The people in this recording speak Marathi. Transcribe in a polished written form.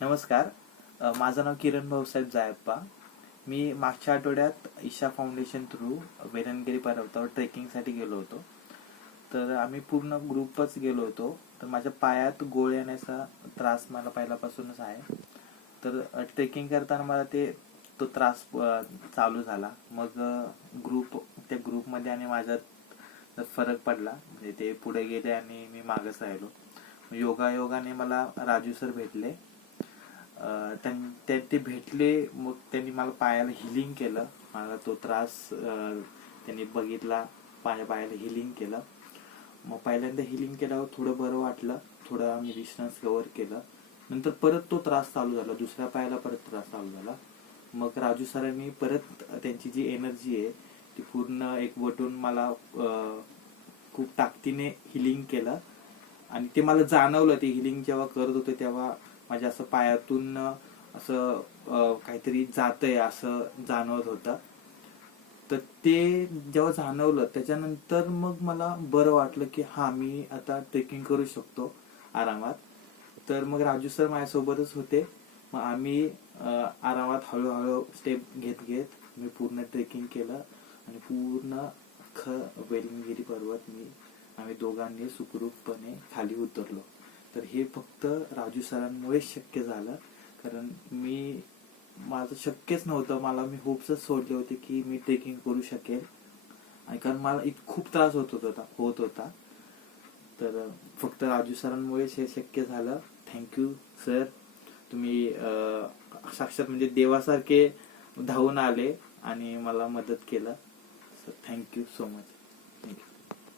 नमस्कार. माझं नाव किरण भाऊसाहेब जायप्पा. मी मागच्या आठवड्यात ईशा फाउंडेशन थ्रू वेलणगिरी पर्वतावर ट्रेकिंगसाठी गेलो होतो. तर आम्ही पूर्ण ग्रुपच गेलो होतो. तर माझ्या पायात गोळ येण्याचा त्रास मला पहिल्यापासूनच आहे. तर ट्रेकिंग करताना मला तो त्रास चालू झाला. मग त्या ग्रुपमध्ये आणि माझ्यात फरक पडला. म्हणजे ते पुढे गेले आणि मी मागच राहिलो. योगाने मला राजू सर भेटले. ते भेटले. मग त्यांनी मला पायाला हिलिंग केलं. मला तो त्रास त्यांनी बघितला, माझ्या पायाला हिलिंग केलं. मग पहिल्यांदा हिलिंग केल्यावर थोडं बरं वाटलं. थोडं आम्ही डिस्टन्स कव्हर केलं. नंतर परत तो त्रास चालू झाला. दुसऱ्या पायाला परत त्रास चालू झाला. मग राजू सरांनी परत त्यांची जी एनर्जी आहे ती पूर्ण एकवटून मला खूप ताकदीने हिलिंग केलं. आणि ते मला जाणवलं. ते हिलिंग जेव्हा करत होते तेव्हा माझ्या असं पायातून असं काहीतरी जातंय असं जाणवत होतं. तर ते जेव्हा जाणवलं त्याच्यानंतर मग मला बरं वाटलं की मी आता ट्रेकिंग करू शकतो आरामात. तर मग राजू सर माझ्यासोबतच होते. मग आम्ही आरामात हळूहळू स्टेप घेत मी पूर्ण ट्रेकिंग केलं आणि पूर्ण वेलणगिरी पर्वत आम्ही दोघांनी सुखरूपपणे खाली उतरलो. तर हे फक्त राजू सरांमुळे शक्य झालं. कारण माझं शक्यच नव्हतं. मी होप्सच सोडले होते की मी ट्रेकिंग करू शकेल. आणि कारण मला खूप त्रास होत होता. तर फक्त राजू सरांमुळेच हे शक्य झालं. Thank you sir. तुम्ही साक्षात म्हणजे देवासारखे धावून आले आणि मला मदत केलं. Sir thank you so much.